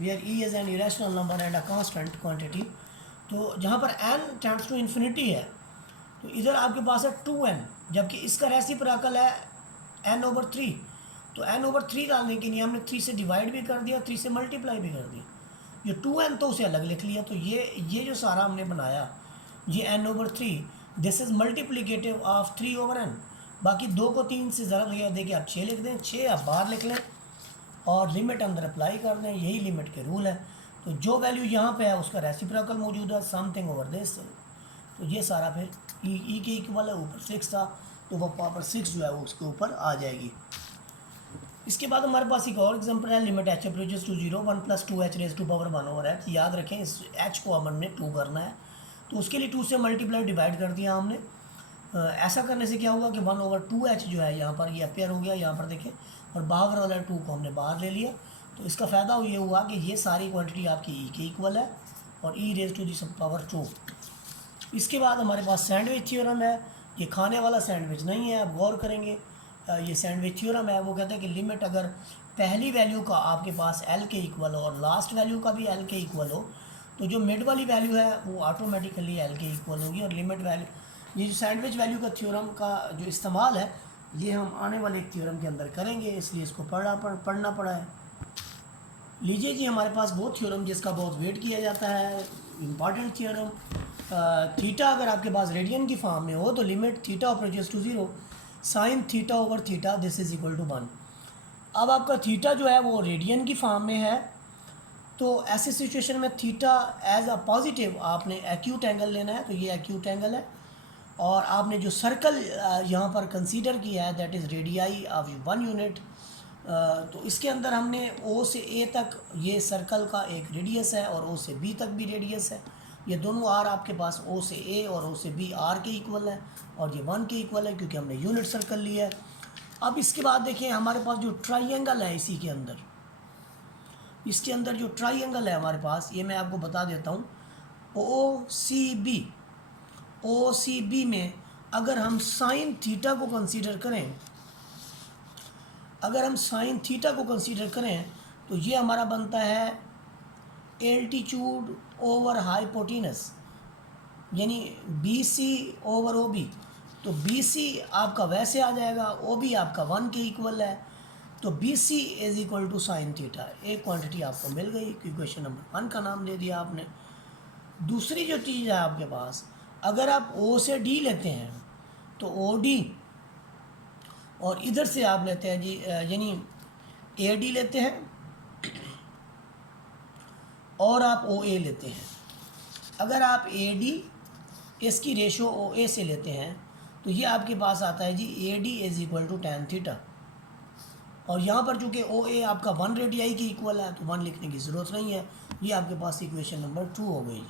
where e is an irrational number and a constant quantity. तो जहाँ पर n टेंड्स टू इन्फिनिटी है तो इधर आपके पास है 2n, जबकि इसका रेसिप्रोकल है n ओवर 3। तो n ओवर 3 डालने के लिए हमने 3 से डिवाइड भी कर दिया, 3 से मल्टीप्लाई भी कर दिया। ये 2n तो उसे अलग लिख लिया। तो ये जो सारा हमने बनाया ये n over 3, this is multiplicative of 3 over n। बाकी 2 को 3 से ज़रा लगा दे के आप 6 लिख दें, 6 आप बाहर लिख लें और लिमिट अंदर अप्लाई कर दें, यही लिमिट के रूल है। तो जो वैल्यू यहाँ पे है उसका रेसिप्रोकल मौजूद है समथिंग ओवर दिस, तो ये सारा फिर ई के इक्वल है, ऊपर 6 था तो वो पावर 6 जो है वो उसके ऊपर आ जाएगी। इसके बाद हमारे पास एक और एग्जांपल है limit h approaches to 0 1 plus 2h raise to power 1 over h। याद रखें इस h को हमने 2 करना है तो उसके लिए 2 से मल्टीप्लाई डिवाइड कर दिया हमने। ऐसा करने से क्या होगा कि 1 ओवर 2h जो है यहाँ पर ये अपेयर हो गया, यहाँ पर देखें, और बाहर वाला 2 को हमने बाहर ले लिया। तो इसका फ़ायदा ये हुआ कि ये सारी क्वांटिटी आपकी e के इक्वल है और e raise to the power 2। इसके बाद हमारे पास सैंडविच थ्योरम है। ये खाने वाला सैंडविच नहीं है, आप गौर करेंगे। ये सैंडविच थ्योरम है, वो कहते हैं कि लिमिट अगर पहली वैल्यू का आपके पास l के इक्वल हो और लास्ट वैल्यू का भी l के इक्वल हो तो जो मिड वाली वैल्यू है वो ऑटोमेटिकली l के इक्वल होगी। और लिमिट वैल्यू, ये जो सैंडविच वैल्यू का थ्योरम का जो इस्तेमाल है ये हम आने वाले एक थ्योरम के अंदर करेंगे, इसलिए इसको पढ़ना पड़ा है। लीजिए जी हमारे पास वो थ्योरम जिसका बहुत वेट किया जाता है, इम्पॉर्टेंट थ्योरम। थीटा अगर आपके पास रेडियन की फॉर्म में हो तो limit theta approaches to 0 sine theta over theta this is equal to 1। अब आपका थीटा जो है वो रेडियन की फॉर्म में है तो ऐसी सिचुएशन में थीटा एज अ पॉजिटिव आपने एक्यूट एंगल लेना है, तो ये एक्यूट एंगल है। और आपने जो सर्कल यहाँ पर कंसीडर किया है that is radii of 1 unit, तो इसके अंदर हमने O से A तक ये सर्कल का एक रेडियस है और O से B तक भी रेडियस है। ये दोनों आर आपके पास O से A और O से B R के इक्वल है और ये 1 के इक्वल है क्योंकि हमने यूनिट सर्कल लिया है। अब इसके बाद देखिए हमारे पास जो ट्राइंगल है इसी के अंदर, इसके अंदर जो ट्राइंगल है हमारे पास, ये मैं आपको बता देता हूँ OCB। ओ सी बी में अगर हम साइन थीटा को कंसीडर करें, अगर हम साइन थीटा को कंसीडर करें तो ये हमारा बनता है एल्टीट्यूड ओवर हाइपोटेनस, यानी B C over O B. तो बी सी आपका वैसे आ जाएगा, ओ बी आपका 1 के इक्वल है, तो B C is equal to sine theta. एक क्वांटिटी आपको मिल गई, इक्वेशन नंबर 1 का नाम दे दिया आपने। दूसरी जो चीज़ है आपके पास, अगर आप ओ से डी लेते हैं तो ओ डी, और इधर से आप लेते हैं जी यानी ए डी लेते हैं और आप ओ ए लेते हैं। अगर आप ए डी इसकी रेशो ओ ए से लेते हैं तो ये आपके पास आता है जी A D is equal to tan theta. और यहाँ पर चूँकि ओ ए आपका 1 रेडियाई के इक्वल है तो 1 लिखने की ज़रूरत नहीं है, ये आपके पास इक्वेशन नंबर 2 हो गई।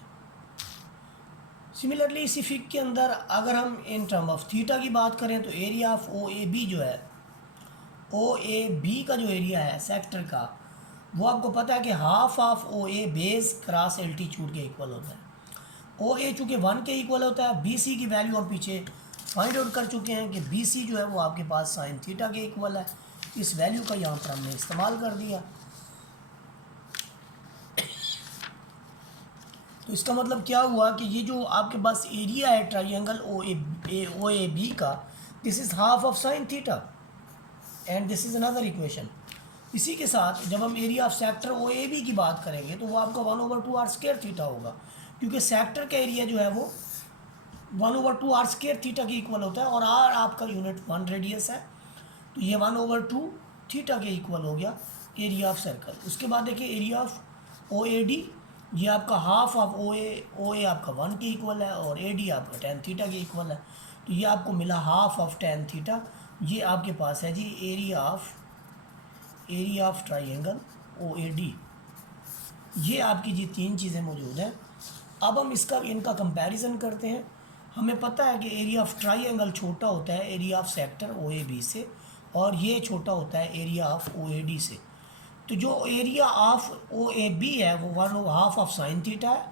सिमिलरली इसी फिग के अंदर अगर हम इन टर्म ऑफ थीटा की बात करें तो area of O A B जो है, ओ ए बी का जो एरिया है सेक्टर का, वो आपको पता है कि half of O A base cross altitude के इक्वल होता है। ओ ए चूँकि 1 के इक्वल होता है, बी सी की वैल्यू हम पीछे फाइंड आउट कर चुके हैं कि बी सी जो है वो आपके पास साइन थीटा के इक्वल है। इस वैल्यू का यहाँ पर हमने इस्तेमाल कर दिया। तो इसका मतलब क्या हुआ कि ये जो आपके पास एरिया है ट्राइंगल ओ ए बी का, this is half of sine theta and this is another equation. इसी के साथ जब हम area of sector O A B की बात करेंगे तो वो आपका 1/2 आर स्क्वायर थीटा होगा, क्योंकि सेक्टर का एरिया जो है वो 1/2 आर स्क्वायर थीटा के इक्वल होता है और आर आपका यूनिट 1 रेडियस है, तो ये 1/2 थीटा के इक्वल हो गया एरिया ऑफ सर्कल। उसके बाद देखिए area of O A D, ये आपका हाफ ऑफ ओ ए आपका 1 के इक्वल है और ए डी आपका टैन थीटा के इक्वल है, तो ये आपको मिला हाफ ऑफ टैन थीटा। ये आपके पास है जी area of triangle O A D. ये आपकी जी 3 चीज़ें मौजूद हैं। अब हम इनका कंपैरिजन करते हैं। हमें पता है कि एरिया ऑफ ट्राइंगल छोटा होता है area of sector O A B से, और ये छोटा होता है area of O A D से। तो जो area of O A B है वो 1/2 ऑफ साइन थीटा है,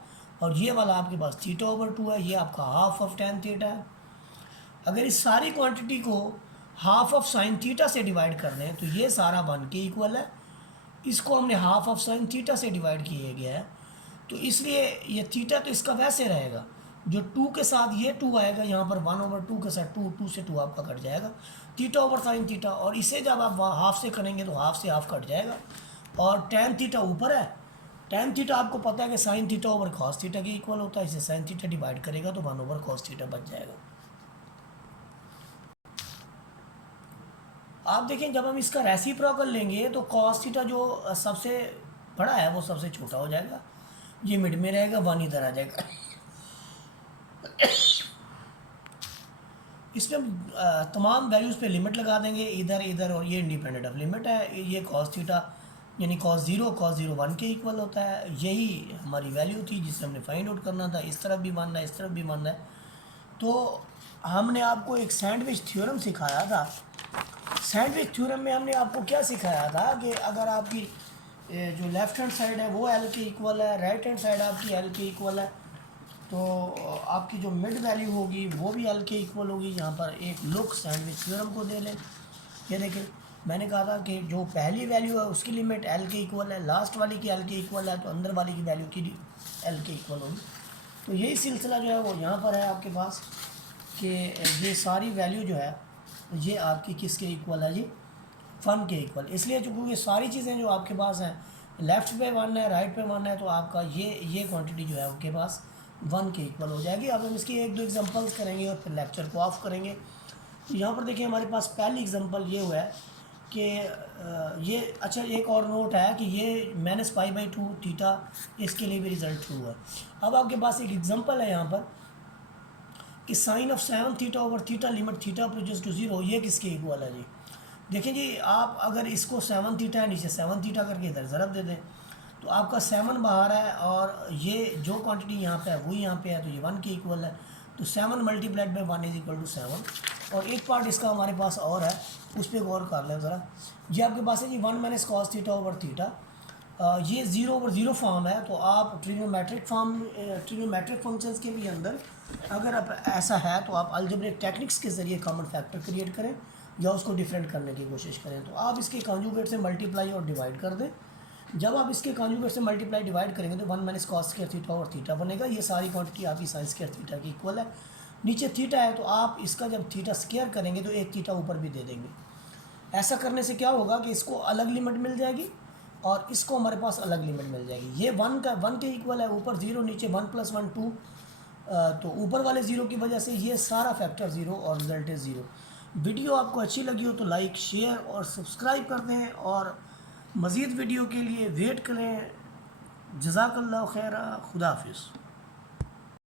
और ये वाला आपके पास θ/2 है, ये आपका हाफ ऑफ टैन थीटा है। अगर इस सारी क्वांटिटी को हाफ ऑफ साइन थीटा से डिवाइड कर दें तो ये सारा 1 के इक्वल है, इसको हमने हाफ ऑफ साइन थीटा से डिवाइड किया गया है, तो इसलिए ये थीटा तो इसका वैसे रहेगा, जो 2 के साथ ये 2 आएगा, यहाँ पर 1/2 के साथ 2 से 2 आपका कट जाएगा, θ/sin थीटा। और इसे जब आप हाफ से करेंगे तो हाफ से हाफ कट जाएगा, और टैन थीटा ऊपर है। टैन थीटा आपको पता है कि साइन θ/cos थीटा के इक्वल होता है, इसे साइन थीटा डिवाइड करेगा तो 1/cos थीटा बच जाएगा। आप देखें जब हम इसका रेसिप्रोकल लेंगे तो cos थीटा जो सबसे बड़ा है वो सबसे छोटा हो जाएगा, ये मिड में रहेगा, 1 इधर आ जाएगा। इसमें हम तमाम वैल्यूज़ पे लिमिट लगा देंगे, इधर और ये इंडिपेंडेंट ऑफ लिमिट है। ये cos थीटा यानी cos 0 1 के इक्वल होता है, यही हमारी वैल्यू थी जिसे हमने फाइंड आउट करना था। इस तरफ भी मानना है, इस तरफ भी मानना है। तो हमने आपको एक सैंडविच थ्योरम सिखाया था। सैंडविच थ्योरम में हमने आपको क्या सिखाया था कि अगर आपकी जो लेफ़्ट हैंड साइड है वो एल के इक्वल है, राइट हैंड साइड आपकी एल के इक्वल है, तो आपकी जो मिड वैल्यू होगी वो भी एल के इक्वल होगी। यहाँ पर एक लुक सैंडविच थ्योरम को दे लें। ये देखें, मैंने कहा था कि जो पहली वैल्यू है उसकी लिमिट एल के इक्वल है, लास्ट वाली की एल के इक्वल है, तो अंदर वाली की वैल्यू की एल के इक्वल होगी। तो यही सिलसिला जो है वो यहाँ पर है आपके पास कि ये सारी वैल्यू जो है ये आपकी किसके इक्वल है जी, 1 के इक्वल। इसलिए क्योंकि सारी चीज़ें जो आपके पास हैं, लेफ़्ट पे 1 है, राइट पे 1 है, तो आपका ये क्वांटिटी जो है उनके पास 1 के इक्वल हो जाएगी। अब हम इसकी 1-2 एग्जांपल्स करेंगे और फिर लेक्चर को ऑफ करेंगे। तो यहाँ पर देखिए हमारे पास पहली एग्जांपल ये हुआ है कि ये अच्छा एक और नोट है कि ये -π/2 थीटा, इसके लिए भी रिज़ल्ट ट्रू है। अब आपके पास एक एग्जांपल है यहाँ पर कि sine of 7 θ/θ limit theta approaches to 0, ये किसके इक्वल है जी। देखिए जी, आप अगर इसको 7 थीटा है नीचे 7 थीटा करके इधर ज़रब दे दें तो आपका 7 बाहर है और ये जो क्वांटिटी यहाँ पे है वो यहाँ पे है, तो ये 1 के इक्वल है। तो 7 मल्टीप्लाइड बाई 1 = 7। और एक पार्ट इसका हमारे पास और है, उस पर गौर कर लें ज़रा। ये आपके पास है जी 1 - cos θ/θ। ये ज़ीरो ओवर ज़ीरो फॉर्म है, तो आप ट्रिग्नोमेट्रिक फंक्शंस के भी अंदर अगर आप ऐसा है तो आप अलजेब्रिक टेक्निक्स के ज़रिए कॉमन फैक्टर क्रिएट करें या उसको डिफरेंट करने की कोशिश करें। तो आप इसके कॉन्जुगेट से मल्टीप्लाई और डिवाइड कर दें। जब आप इसके कॉन्जुगेट से मल्टीप्लाई डिवाइड करेंगे तो 1 माइनस कॉस स्क्वायर थीटा और थीटा बनेगा। ये सारी क्वांटिटी आपकी साइन स्क्वायर थीटा की इक्वल है। नीचे थीटा है तो आप इसका जब थीटा स्क्वायर करेंगे तो एक थीटा ऊपर भी दे देंगे। ऐसा करने से क्या होगा कि इसको अलग लिमिट मिल जाएगी और इसको हमारे पास अलग लिमिट मिल जाएगी। ये 1 के इक्वल है, ऊपर 0 नीचे 1 + 1 2, तो ऊपर वाले ज़ीरो की वजह से ये सारा फैक्टर ज़ीरो और रिजल्ट इज़ ज़ीरो। वीडियो आपको अच्छी लगी हो तो लाइक शेयर और सब्सक्राइब कर दें और मज़ीद वीडियो के लिए वेट करें। जज़ाकल्लाह खैरा, खुदा हाफिज़।